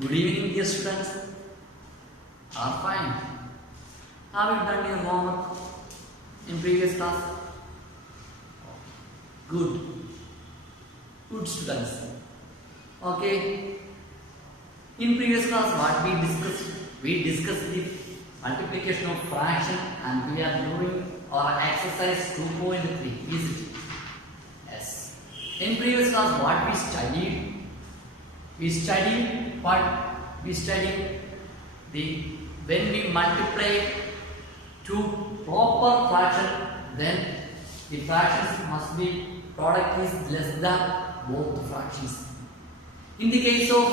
Good evening, dear students. Are fine. Have you done your homework in previous class? Good. Good students. Okay. In previous class, what we discussed? We discussed the multiplication of fraction, and we are doing our exercise 2.3. Is it? Yes. In previous class, what we studied? We studied the when we multiply two proper fraction, then the fractions must be product is less than both the fractions. In the case of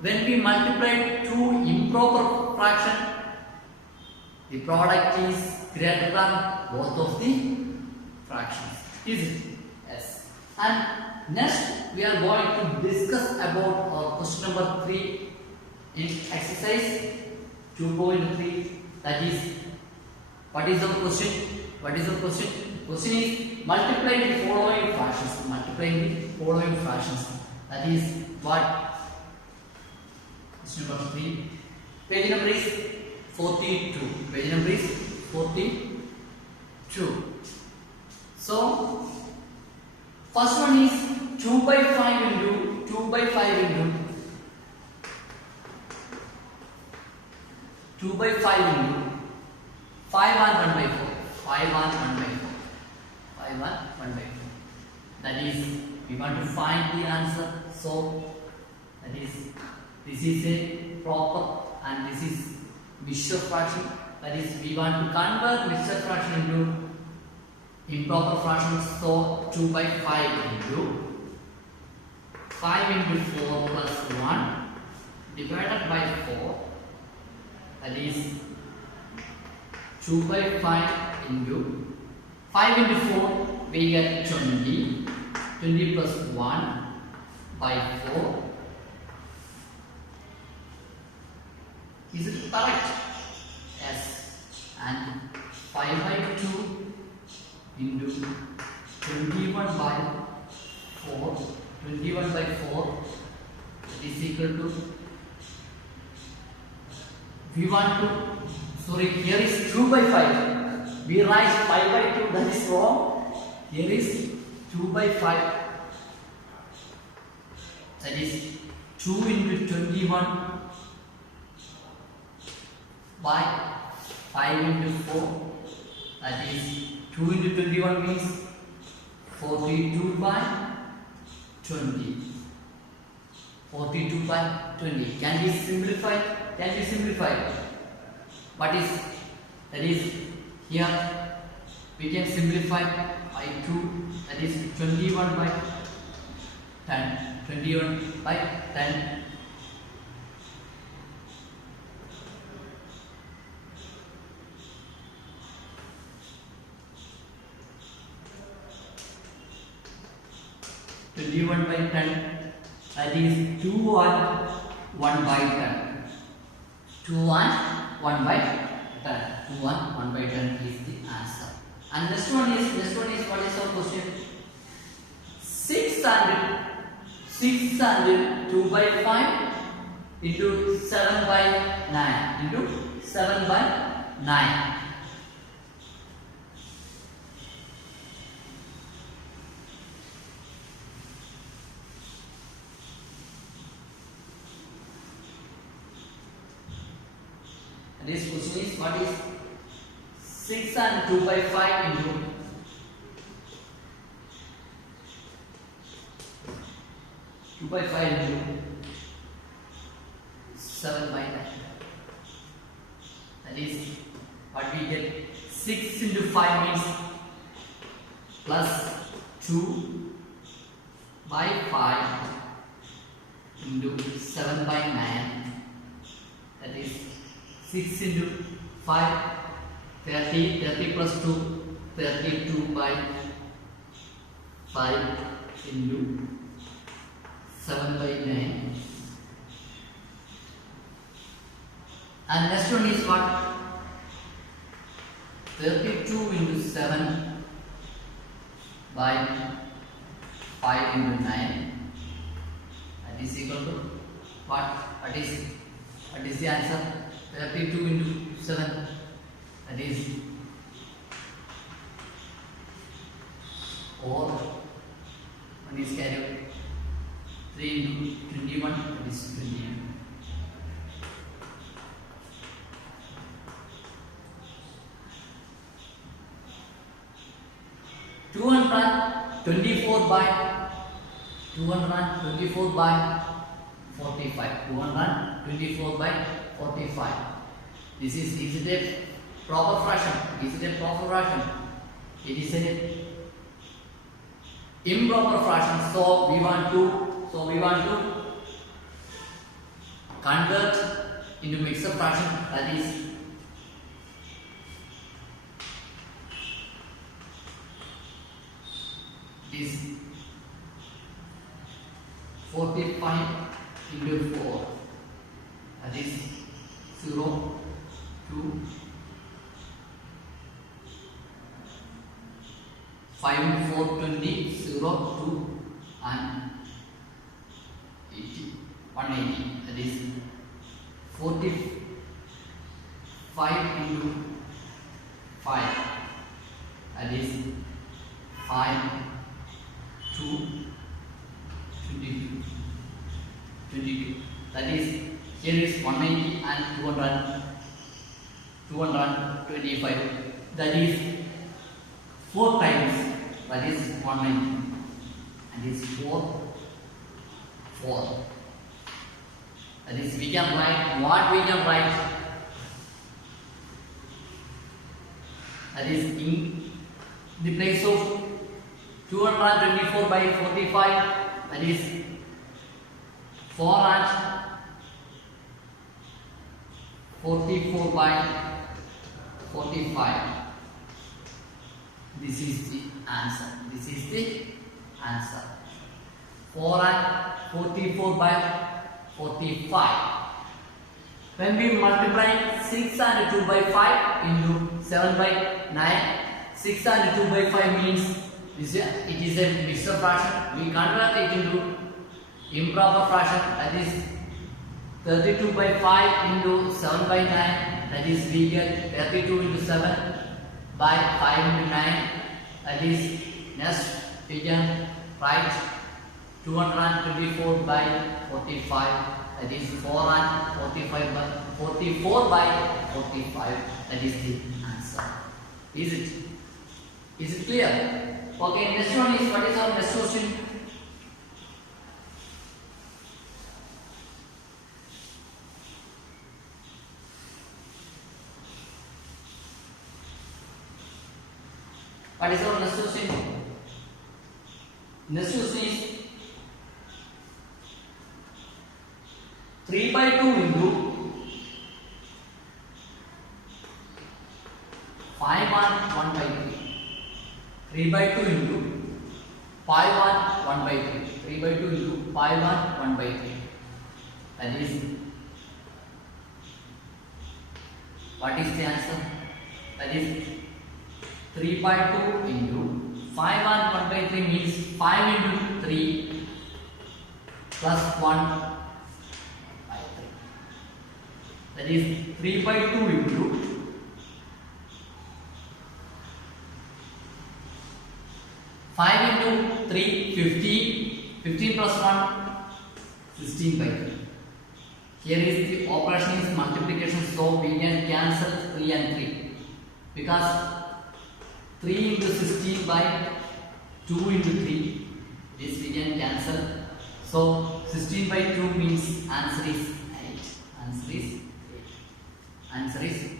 when we multiply two improper fraction, the product is greater than both of the fractions. Is it? Yes. And next we are going to discuss about question number 3 in exercise 2.3. That is, what is the question? What is the question? Question is multiply the following fractions. Multiplying the following fractions. That is what? Question number 3. Page number is 42. Page number is 42. So first one is 2 by 5 into 2 by 5 into 2 by 5 into 5 and 1 by 4. 5 and 1 by 4. 5 and 1 by 4. That is, we want to find the answer. So that is, this is a proper and this is mixture fraction. That is, we want to convert mixture fraction into improper fractions. So 2 by 5 into 5 into 4 plus 1 divided by 4. That is 2 by 5 into 5 into 4, we get 20. 20 plus 1 by 4. Is it correct? Yes. And 5 by 2 into 21 by 4. 21 by 4 is equal to, we want to, sorry, here is 2 by 5. We write 5 by 2, that is wrong. Here is 2 by 5. That is 2 into 21 by 5 into 4. That is 2 into 21 means 42 by 20. 42 by 20. Can we simplify? Can we simplify? What is? That is, here we can simplify by 2. That is 21 by 10. 21 by 10. By 10, that is 2 and 1 by 10. 2 and 1 by 10. 2 and 1 by 10 is the answer. And next one is what is our question? 6 and 2 by 5 into 7 by 9 into 7 by 9. This question is what is 6 and 2 by 5 into 2 by 5 into 7 by 9. That is what we get. 6 into 5 means plus 2 by 5 into 7 by 9. That is 6 into 5, 30, 30 plus 2, 32 by 5 into 7 by 9. And next one is what? 32 into 7 by 5 into 9. That is equal to What is the answer? 32 into 7. That is, or one is carried 3 into 21. That is 21. Two hundred 24 by 224 by 45. 224 by 45. Is it a proper fraction? Is it a proper fraction? It is an improper fraction. So we want to convert into mixed fraction. That is, is 45 into 4. That is 0, 2, 5 into 4, 20, 0, 2, and 80, 180. That is 45 into 5. That is 5, 2, 22. 22. That is, here is 190 and 225. That is 4 times. That is 190. And is 4. That is, we can write what we can write. That is, in the place of 224 by 45. That is 4 and 44 by 45. This is the answer. 4 and 44 by 45. When we multiply 6 and 2 by 5 into 7 by 9, 6 and 2 by 5 means it is a mixed fraction. We convert it into improper fraction. That is 32 by 5 into 7 by 9. That is, we get 32 into 7 by 5 into 9. That is, next we can write 224 by 45. That is 4 and 45 by 44 by 45. That is the answer. Is it clear? Okay, next one is, what is our next question? What is our next question? Next question is 3 by 2 into 5 and 1 by 3. 3 by 2 into 5 and 1 by 3. 3 by 2 into 5 and 1 by 3. That is, what is the answer? That is 3 by 2 into 5 and 1 by 3 means 5 into 3 plus 1 by 3. That is 3 by 2 into 5 into 3, 15. 15 plus 1, 16 by 3. Here is the operation is multiplication, so we can cancel 3 and 3. Because 3 into 16 by 2 into 3, this we can cancel. So 16 by 2 means answer is 8. Answer is 8.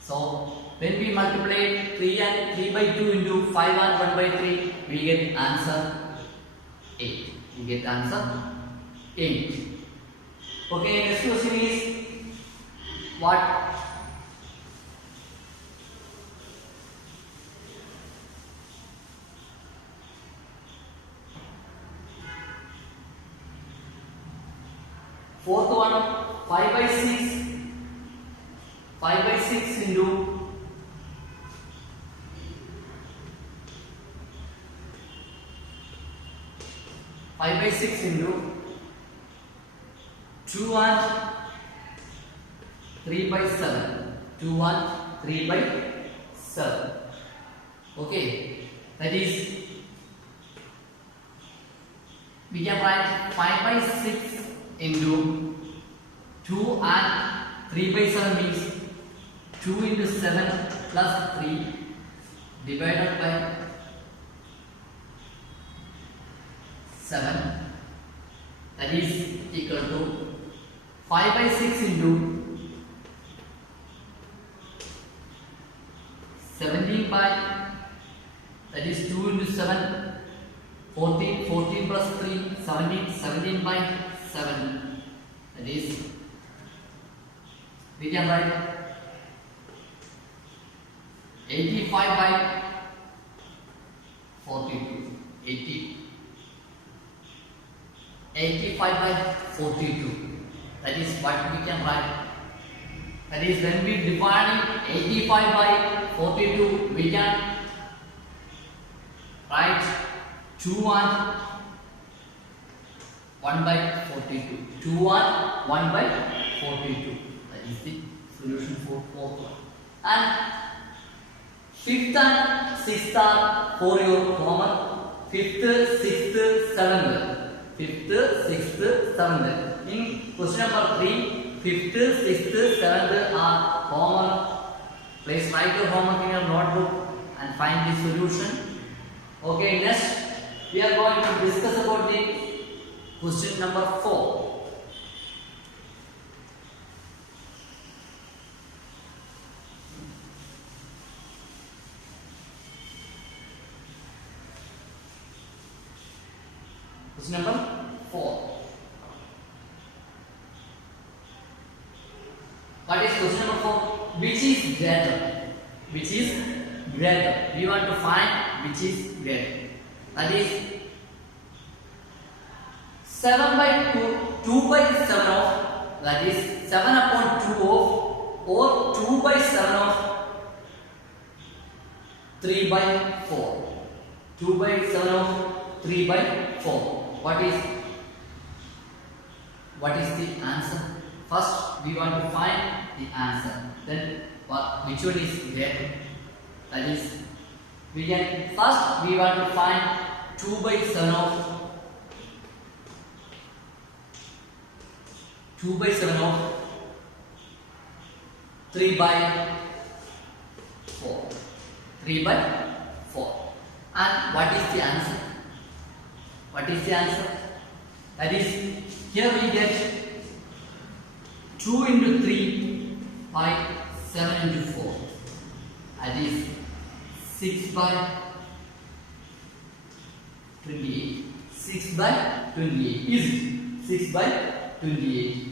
So when we multiply 3 by 2 into 5 and 1 by 3, we get answer 8. We get answer 8. Okay, next question is what? Fourth one, 5 by 6. 5 by 6 into 5 by 6 into 2 and 3 by 7. 2 and 3 by 7. Okay, that is, we can write 5 by 6 into 2 and 3 by 7 means 2 into 7 plus 3 divided by 7, that is equal to 5 by 6 into 17 by, that is 2 into 7, 14, 14 plus 3, 17, 17 by 7, that is, we can write 85 by 42, 85 by 42, that is what we can write. That is, when we divide 85 by 42, we can write 2 and 1 by 42. 2 and 1 by 42. That is the solution for fourth one. And fifth and sixth are for your homework. Fifth, sixth, seventh. Fifth, sixth, seventh. In question number 3, fifth, sixth, seventh are homework. Please write your homework in your notebook and find the solution. Okay, next we are going to discuss about the question number 4. Question number 4. What is question number 4? Which is greater? Which is greater? We want to find which is greater. That is 7 by 2 by 7 of, that is 7 upon 2 of, or 2 by 7 of 3 by 4. 2 by 7 of 3 by 4. What is the answer? First we want to find the answer. Then which one is greater? That is, we want to find 2 by 7 of 2 by 7 of 3 by 4. 3 by 4. And what is the answer? What is the answer? That is, here we get 2 into 3 by 7 into 4. That is 6 by 28. 6 by 28. Easy. 6 by 28.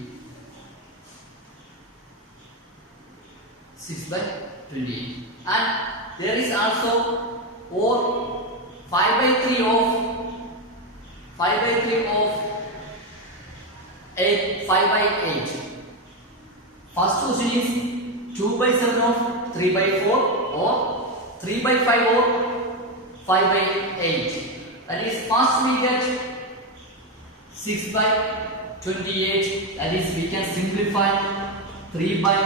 6 by 28. And there is also or 5 by 3 of 8, 5 by 8. First question is 2 by 7 of 3 by 4 or 3 by 5 or 5 by 8. That is, first we get 6 by 28. That is, we can simplify 3 by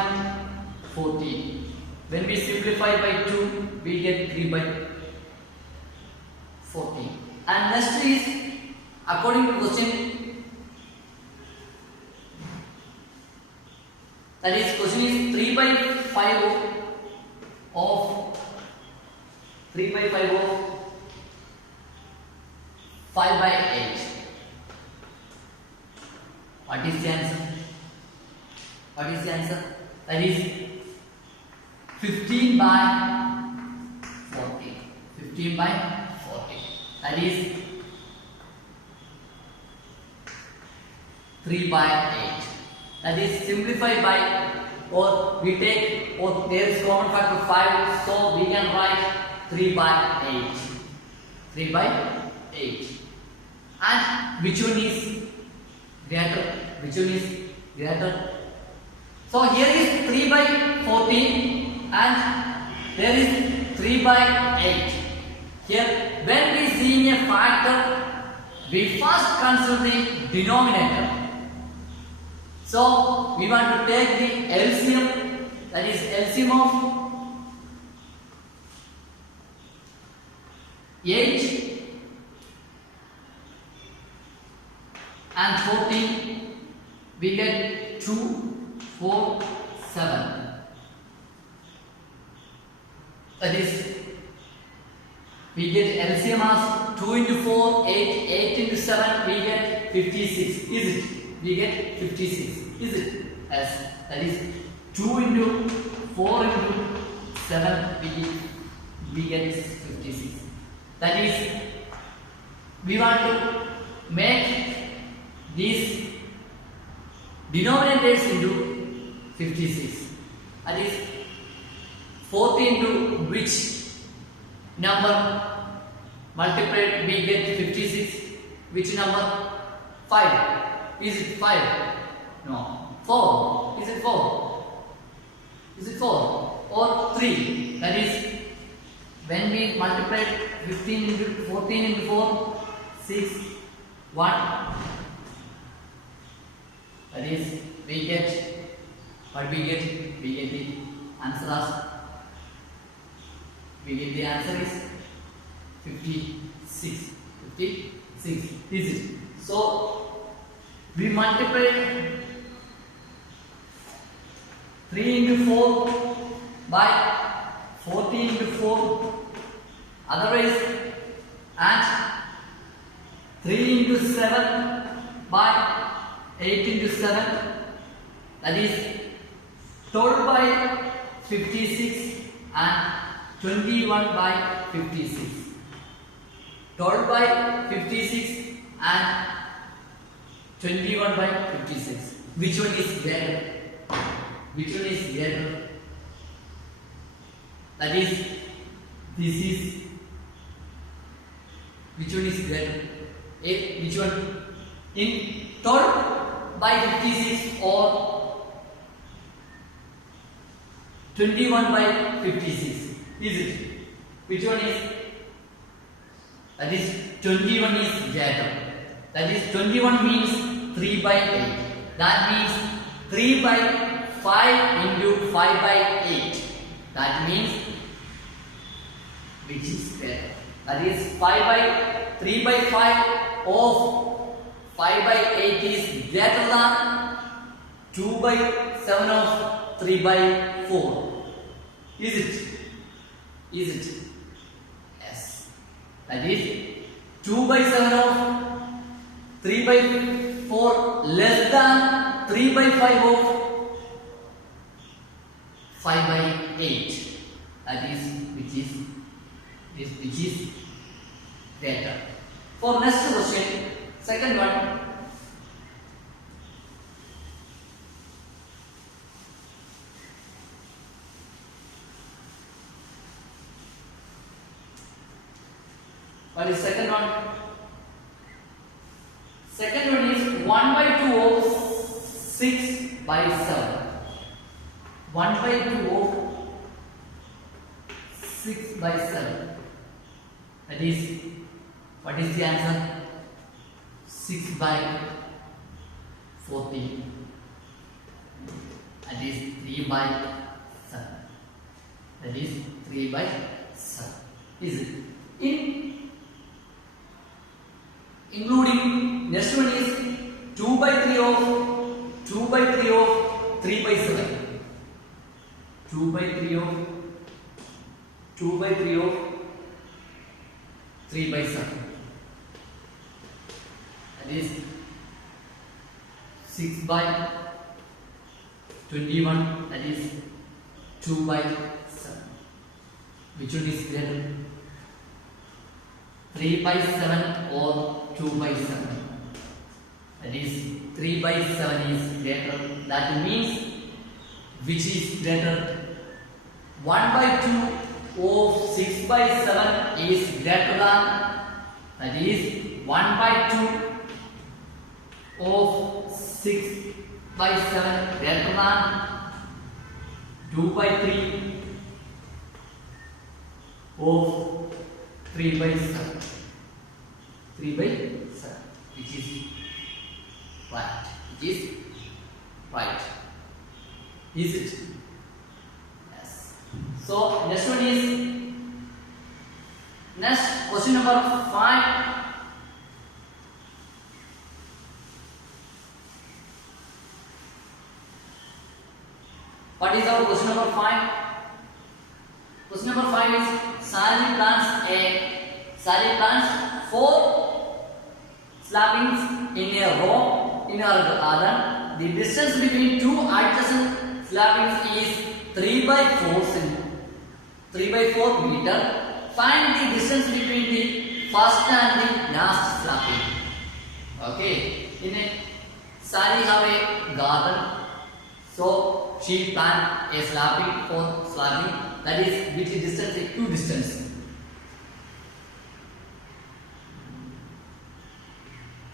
14. When we simplify by 2, we get 3 by 14. And next is, according to question, that is, question is 3 by 5 of 3 by 5 of 5 by 8. What is the answer? What is the answer? That is 15 by 40. 15 by 40. That is 3 by 8. That is simplified by, or we take, or there is common factor 5, so we can write 3 by 8. 3 by 8. And which one is greater? Which one is greater? So here is 3 by 14 and there is 3 by 8. Here, when we see a factor, we first consider the denominator. So we want to take the LCM, that is LCM of 8 and 14, we get 2, 4, 7. That is, we get LCM as 2 into 4, 8, 8 into 7, we get 56. Is it? We get 56. Is it? Yes. That is 2 into 4 into 7, we get 56. That is, we want to make these denominators into 56. That is 14 to which number multiplied we get 56? Which number? 5. Is it 5? No. 4. Is it 4? Is it 4? Or 3? That is, when we multiply 15 into 14 into 4, 6, 1. That is, we get what we get? We get the answer as, we get the answer is 56. 56. Is it? So we multiply 3 into 4 by 14 into 4, otherwise, and 3 into 7 by 8 into 7, that is 12 by 56 and 21 by 56. 12 by 56 and 21 by 56. Which one is greater? Which one is greater? That is, this is, which one is greater? Which one? In 12 by 56 or 21 by 56? Is it? Which one is? That is 21 is greater. That is 21 means 3 by 8. That means 3 by 5 into 5 by 8. That means which is greater? That is 5 by 3 by 5 of 5 by 8 is greater than 2 by 7 of 3 by 4. Is it? Is it? Yes. That is 2 by 7 of 3 by 4 less than 3 by 5 of 5 by 8. That is which is greater. For next question, second one. What is second one? Second one is 1 by 2 of 6 by 7. 1 by 2 of 6 by 7. That is, what is the answer? 6 by 14. That is 3 by 7. That is 3 by 7. Is it? Including next one is 2 by 3 of 3 by 7. 2 by 3 of 3 by 7. That is 6 by 21. That is 2 by 7. Which one is greater? 3 by 7 or 2 by 7? That is 3 by 7 is greater. That means which is greater? 1 by 2 of 6 by 7 is greater than, that is 1 by 2 of 6 by 7 greater than 2 by 3 of 3 by 7. 3 by 7, which is right, which is Right. Is it? Yes. So next one is next question number 5. What is our question number 5? Question number 5 is Sally plants 4 saplings in a row in her garden. The distance between two adjacent saplings is 3 by 4 meter. Find the distance between the first and the last sapling. Okay. In a Sally have a garden. So she plant a sapling for sapling. That is which distance? A 2 distance.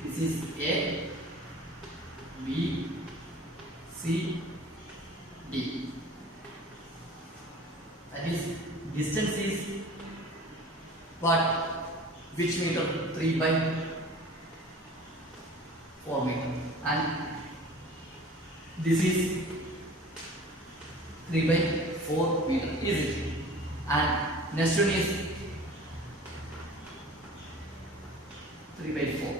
This is A, B, C, D. That is distance is what? Which meter? 3 by 4 meter. And this is 3 by 4 meter. Is it? And next one is 3 by 4.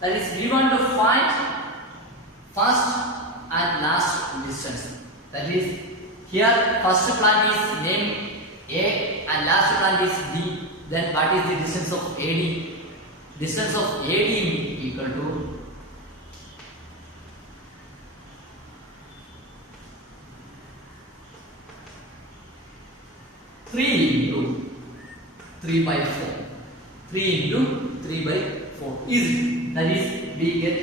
That is, we want to find first and last distance. That is, here first plant is named A and last plant is B. Then what is the distance of AD? Distance of AD equal to 3 into 3 by 4. 3 into 3 by 4 is, that is, we get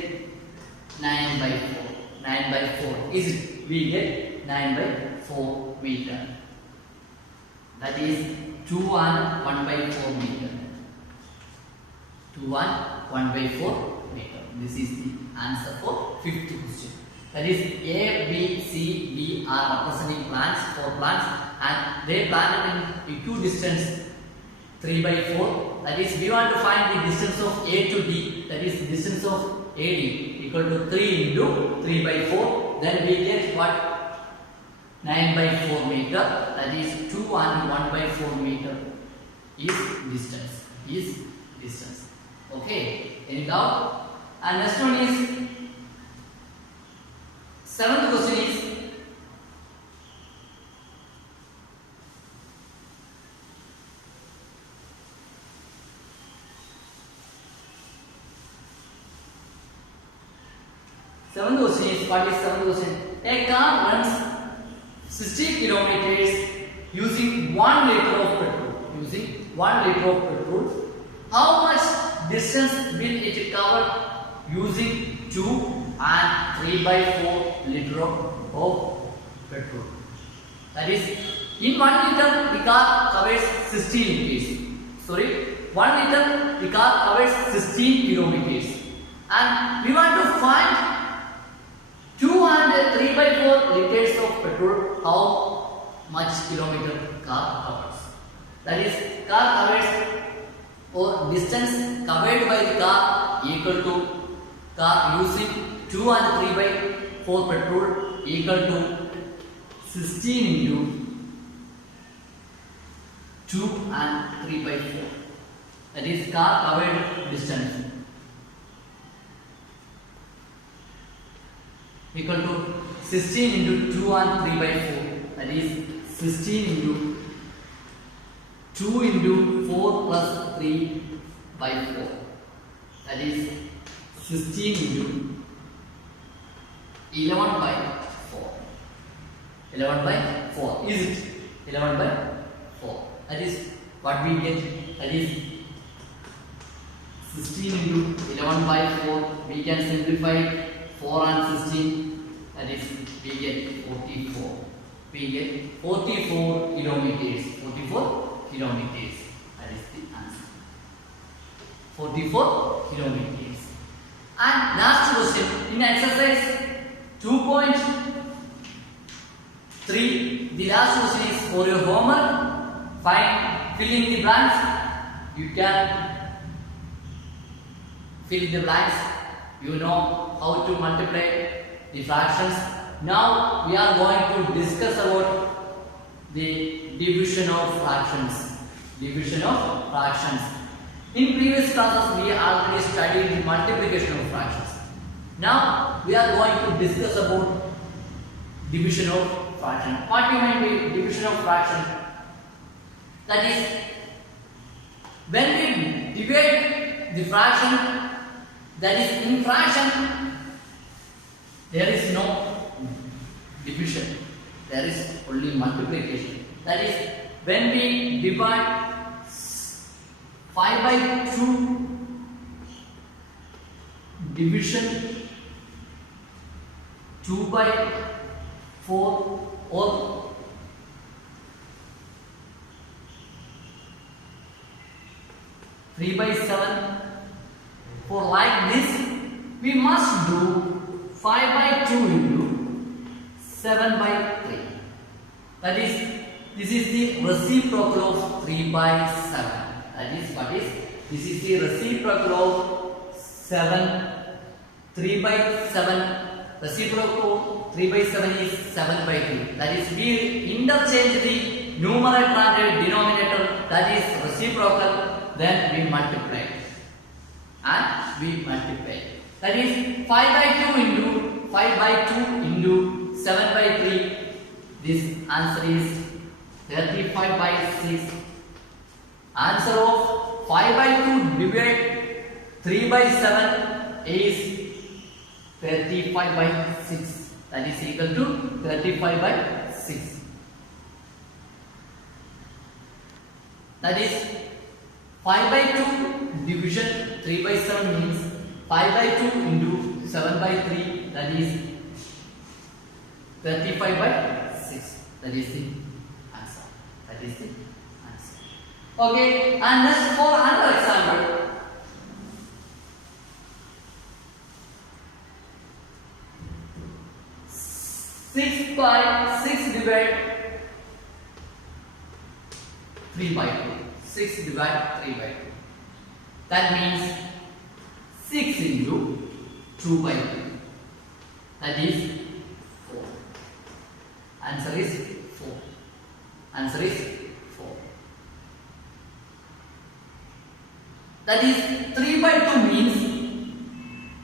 9 by 4. 9 by 4 is, we get 9 by 4 meter. That is 2 and 1 by 4 meter. 2 and 1 by 4 meter. This is the answer for 5th question. That is, A, B, C, D are representing plants, 4 plants, and they planted in 2 distance 3 by 4. That is, we want to find the distance of A to D. That is, distance of AD equal to 3 into 3 by 4. Then we get what? 9 by 4 meter. That is 2 and 1 by 4 meter is distance. Is distance. Okay. Any doubt? And next one is 7th question is what is 7th question? A car runs 60 kilometers using 1 liter of petrol. Using 1 liter of petrol. How much distance will it cover using 2 and 3 by 4 liter of petrol? That is, in 1 liter the car covers 16 liters. Sorry, 1 liter the car covers 16 kilometers. And we want to find 2 and 3 by 4 liters of petrol, how much kilometer car covers. That is, car covers or distance covered by the car equal to car using 2 and 3 by 4 petrol equal to 16 into 2 and 3 by 4. That is, car covered distance equal to 16 into 2 and 3 by 4. That is 16 into 2 into 4 plus 3 by 4. That is 16 into 11 by 4. 11 by 4. Is it? 11 by 4. That is what we get. That is 16 into 11 by 4. We can simplify 4 and 16. That is, we get 44. We get 44 kilometers. 44 kilometers. That is the answer. 44 kilometers. And last question in exercise 2.3. The last question is for your homework. Fill in the blanks. You can fill in the blanks. You know how to multiply the fractions. Now we are going to discuss about the division of fractions. Division of fractions. In previous classes we already studied the multiplication of fractions. Now we are going to discuss about division of fraction. What do you mean by division of fraction? That is, when we divide the fraction, that is in fraction, there is no division, there is only multiplication. That is, when we divide 5 by 2, division 2 by 4 or 3 by 7, for like this, we must do 5 by 2 into 7 by 3. That is, this is the reciprocal of 3 by 7. That is, what is? This is the reciprocal of 3 by 7. Reciprocal 3 by 7 is 7 by 3. That is, we interchange the numerator and denominator. That is reciprocal. Then we multiply. And we multiply. That is 5 by 2 into 5 by 2 into 7 by 3. This answer is 35 by 6. Answer of 5 by 2 divided 3 by 7 is 35 by 6. That is equal to 35 by 6. That is 5 by 2 division 3 by 7 means 5 by 2 into 7 by 3. That is 35 by 6. That is the answer. That is the answer. Okay, and next for another example. 6 by 6 divide 3 by 2. 6 divide 3 by 2. That means 6 into 2 by 2. That is 4. Answer is 4. Answer is 4. That is 3 by 2 means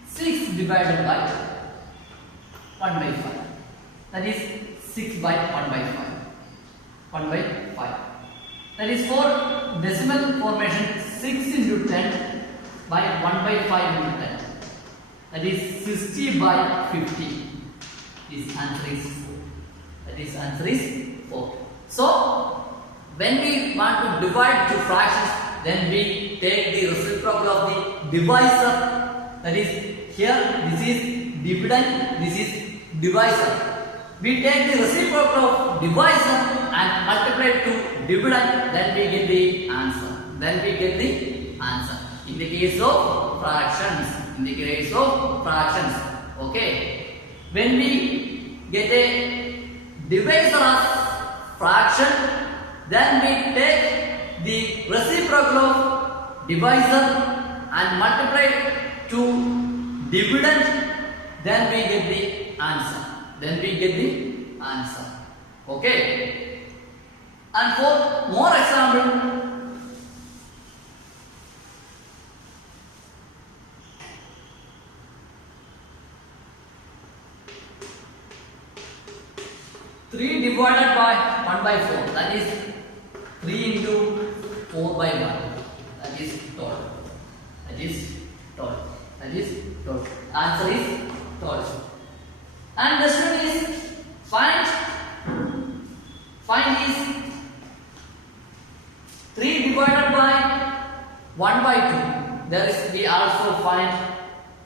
6 divided by 1 by 5. That is 6 by 1 by 5. 1 by 5. That is for decimal formation 6 into 10 by 1 by 5 into 10. That is 60 by 50. This answer is 4. That is answer is 4. So when we want to divide two fractions, then we take the reciprocal of the divisor. That is, here this is dividend, this is divisor. We take the reciprocal of divisor and multiply to dividend, then we get the answer. Then we get the answer. In the case of fractions, in the case of fractions, okay. When we get a divisor as fraction, then we take the reciprocal of divisor and multiply to dividend, then we get the answer. Then we get the answer. Okay. And for more example, three divided by 1 by 4. That is 3 into 4 by 1. That is total. That is total. That is total. Answer is total. And this one is find is 3 divided by 1 by 2. There is, we also find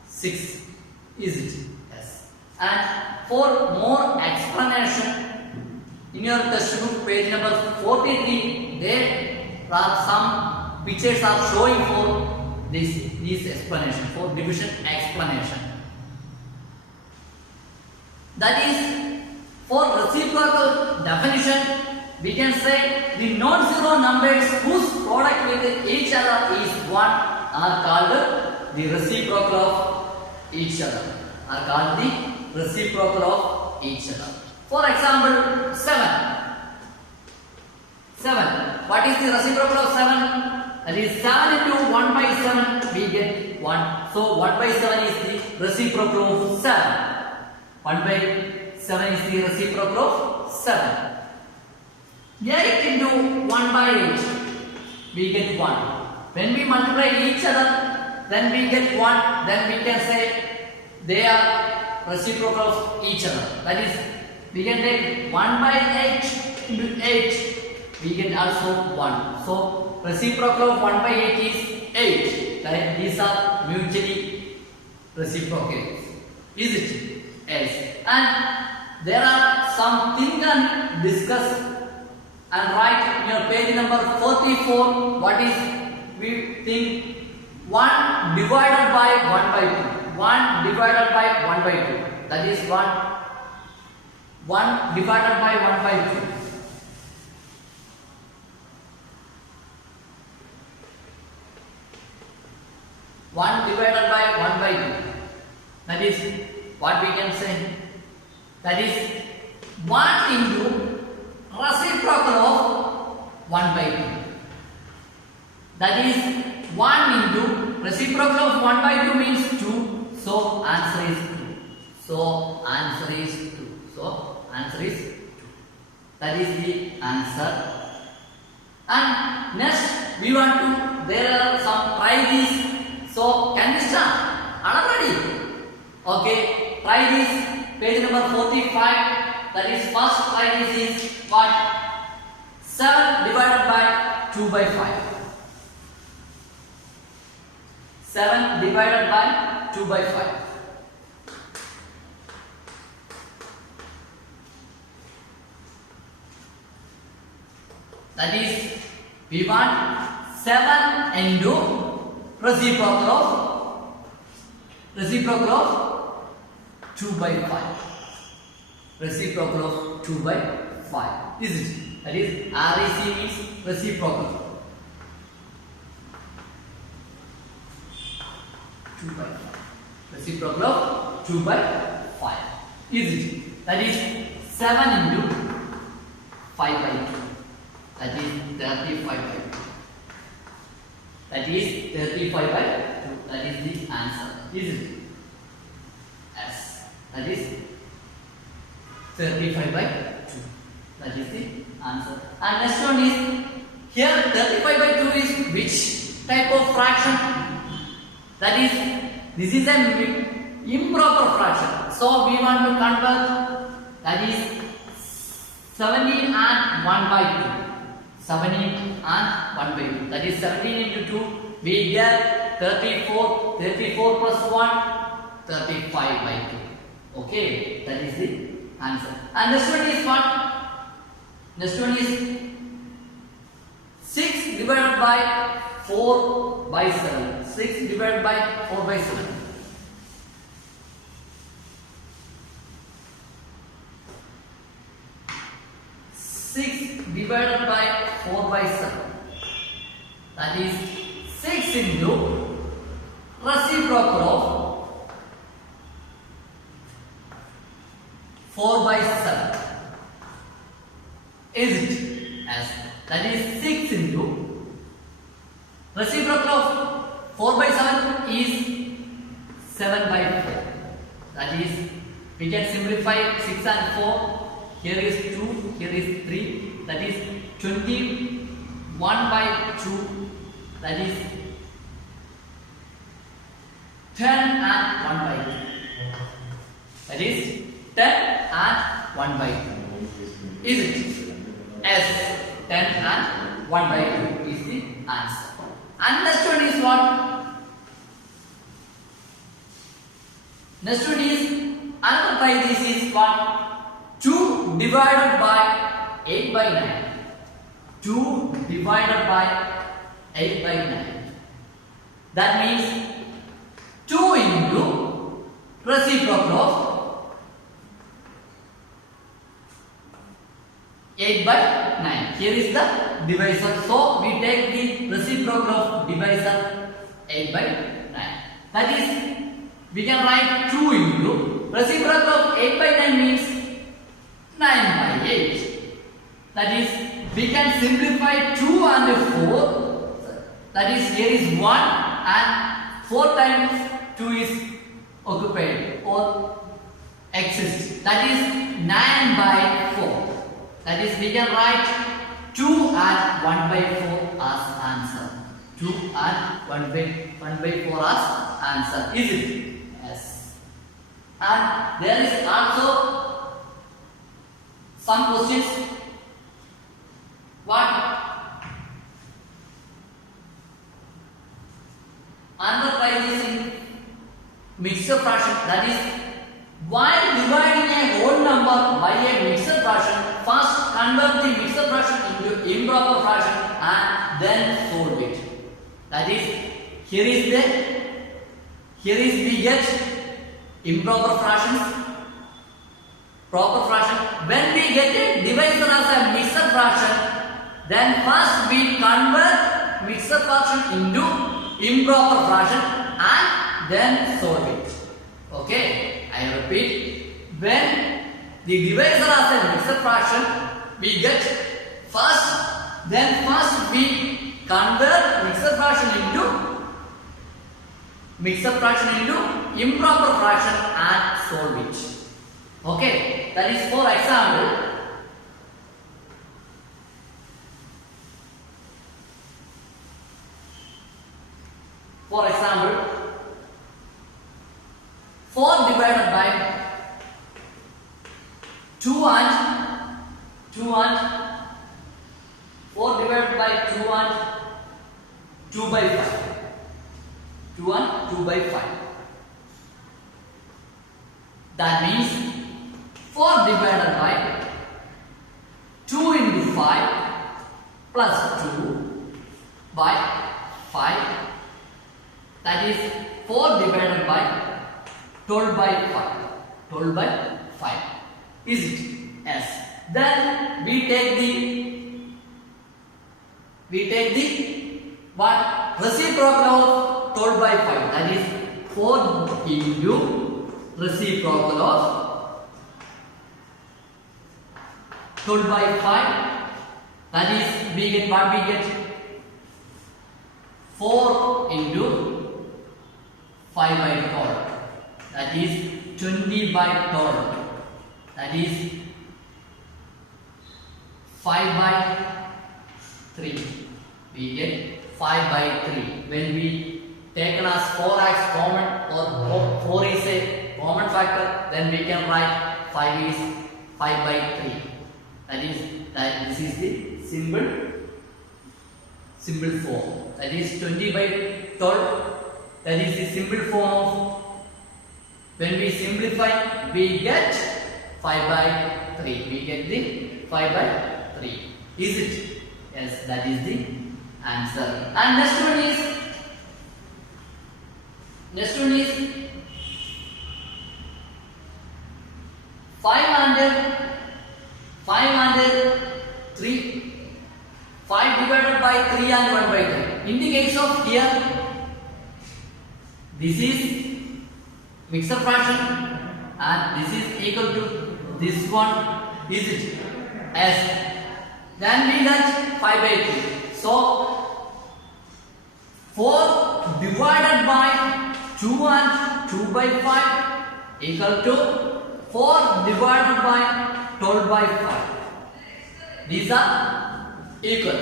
6. Is it? Yes. And for more explanation, in your textbook page number 43, there are some pictures are showing for this explanation, for division explanation. That is, for reciprocal definition, we can say the non-zero numbers whose product with each other is 1 are called the reciprocal of each other. Are called the reciprocal of each other. For example, 7. 7. What is the reciprocal of 7? That is 7 into 1 by 7 we get 1. So 1 by 7 is the reciprocal of 7. 1 by 7 is the reciprocal of 7. 8 into 1 by 8 we get 1. When we multiply each other, then we get 1. Then we can say they are reciprocal of each other. That is, we can take 1 by 8 into 8. We get also 1. So reciprocal of 1 by 8 is 8. Right? These are mutually reciprocal. Is it? Yes. And there are some things to discuss and write in your page number 44. What is we think 1 divided by 1 by 2. 1 divided by 1 by 2. That is 1 divided by 1 by 2. 1 divided by 1 by 2. That is what we can say. That is 1 into reciprocal of 1 by 2. That is 1 into reciprocal of 1 by 2 means 2. So answer is 2. So answer is 2. So answer is 2. That is the answer. And next we want to, there are some prizes. So can we start? Are you ready? Okay, try this. Page number 45. That is first try this is what? 7 divided by 2 by 5. 7 divided by 2 by 5. That is, we want 7 into reciprocal of 2 by 5. Reciprocal of 2 by 5. Is it? That is, REC means reciprocal. 2 by 5. Reciprocal of 2 by 5. Is it? That is 7 into 5 by 2. That is 35 by 2. That is 35 by 2. That is the answer. Is it? Yes. That is 35 by 2. That is the answer. And next one is, here 35 by 2 is which type of fraction? That is, this is an improper fraction. So we want to convert, that is 17 and 1 by 2. 17 and 1 by 2. That is 17 into 2. We get 34. 34 plus 1, 35 by 2. Okay, that is the answer. And next one is what? Next one is 6 divided by 4 by 7. 6 divided by 4 by 7. 6 divided by 4 by 7. That is 6 into reciprocal of 4 by 7. Is it? Yes. That is 6 into reciprocal of 4 by 7 is 7 by 4. That is, we can simplify 6 and 4. Here is 2, here is 3. That is 21 by 2. That is 10 and 1 by 2. That is 10 and 1 by 2. Is it? Yes. 10 and 1 by 2 is the answer. And next one is what? Next one is, another try this is what? 2 divided by 8 by 9. 2 divided by 8 by 9. That means 2 into reciprocal of 8 by 9. Here is the divisor. So we take the reciprocal of divisor 8 by 9. That is, we can write 2 into reciprocal of 8 by 9 means 9 by 8. That is, we can simplify 2 and 4. That is, here is 1 and 4 times 2 is occupied or exists. That is 9 by 4. That is, we can write 2 and 1 by 4 as answer. 2 and 1 by 4 as answer. Is it? Yes. And there is also some questions. What? Another prize is in mixed fraction. That is, while dividing a whole number by a mixed fraction, first convert the mixed fraction into improper fraction and then solve it. That is, here is we get improper fractions, proper fraction. When we get a divisor as a mixed fraction, then first we convert mixed fraction into improper fraction and then solve it. Okay, I repeat. When the divisor as a mixed fraction, we get first we convert mixed fraction into improper fraction and solve it. Okay, that is for example. For example, 4 divided by 2 and 4 divided by 2 and 2 by 5. 2 and 2 by 5. That means 4 divided by 2 into 5 plus 2 by 5. That is 4 divided by 12 by 5. 12 by 5. Is it? Yes. Then we take the what? Reciprocal of 12 by 5. That is 4 into reciprocal of 12 by 5. That is, we get what we get? 4 into 5 by 12. That is 20 by 12. That is 5 by 3. We get 5 by 3. When we taken as 4 as common or 4 is a common factor, then we can write 5 is 5 by 3. This is the simple form. That is 20 by 12. That is the simple form of, when we simplify, we get 5 by 3. We get the 5 by 3. Is it? Yes, that is the answer. And next one is 5 divided by 3 and 1 by 3. In the case of here, this is mixed fraction and this is equal to this one. Is it? Yes. Then we get 5 by 3. So 4 divided by 2 and 2 by 5 equal to 4 divided by 12 by 5. These are equal.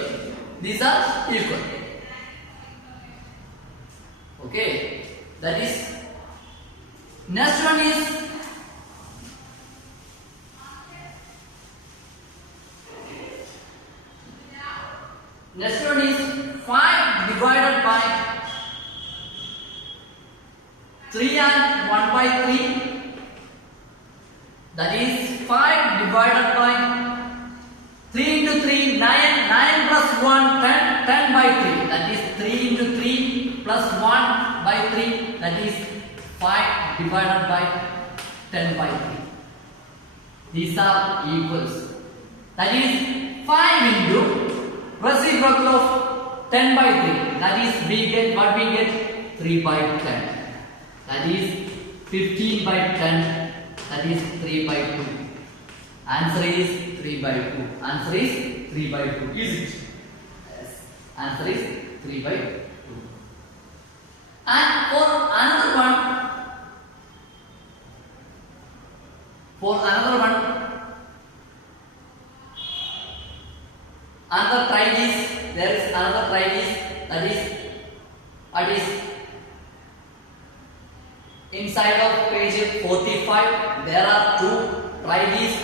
Okay. That is, next one is Next one is 5 divided by 3 and 1 by 3. That is 5 divided by 3 into 3, 9 plus 1, 10 by 3. That is 3 into 3 plus 1 by 3. That is 5 divided by 10 by 3. These are equals. That is 5 into reciprocal of 10 by 3. That is, we get what we get? 3 by 10. That is 15 by 10. that is 3 by 2. Answer is 3 by 2. Answer is 3 by 2. Is it? Yes. Answer is 3 by 2. And for another another try is, there is another try is, that is inside of page 45. There are two tries.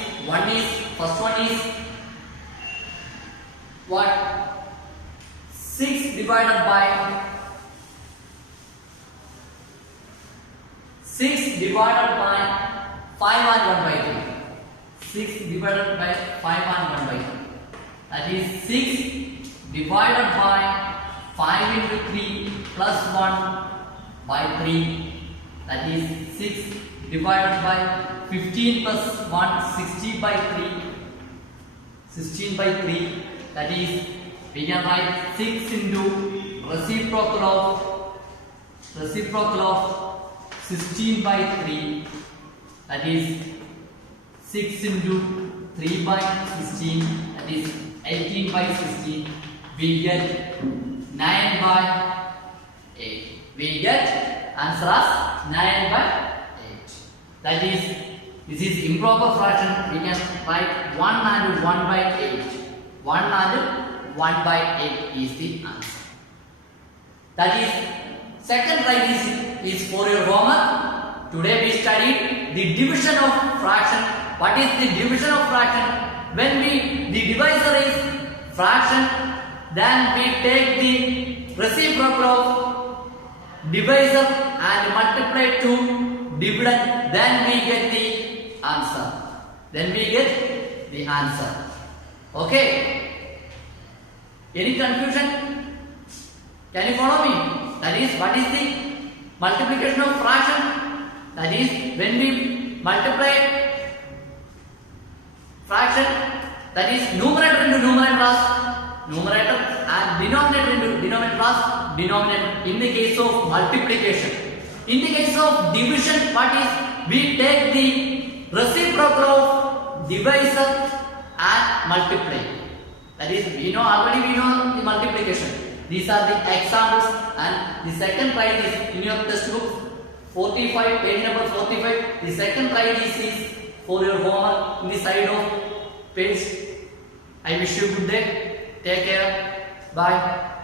First one is what? 6 divided by 5 and 1 by 3. 6 divided by 5 and 1 by 3. That is 6 divided by 5 into 3 plus 1 by 3. That is 6 divided by 15 plus 1, 60 by 3. 16 by 3. That is, we can write 6 into reciprocal of 16 by 3. That is 6 into 3 by 16. That is 18 by 16. We get 9 by 8. We get answer as 9 by 8. That is, this is improper fraction. We can write 1 and 1 by 8. 1 and 1 by 8 is the answer. That is, second try is for your homework. Today we studied the division of fraction. What is the division of fraction? When the divisor is fraction, then we take the reciprocal of divisor and multiply to dividend. Then we get the answer. Okay? Any confusion? Can you follow me? That is, what is the multiplication of fraction? That is, when we multiply fraction, that is numerator into numerator and denominator into denominator in the case of multiplication. In the case of division, what is, we take the reciprocal of divisor and multiply. That is, already we know the multiplication. These are the examples, and the second try is in your textbook 45, page number 45. The second try is for your homework in the side of page. I wish you good day. Take care. Bye.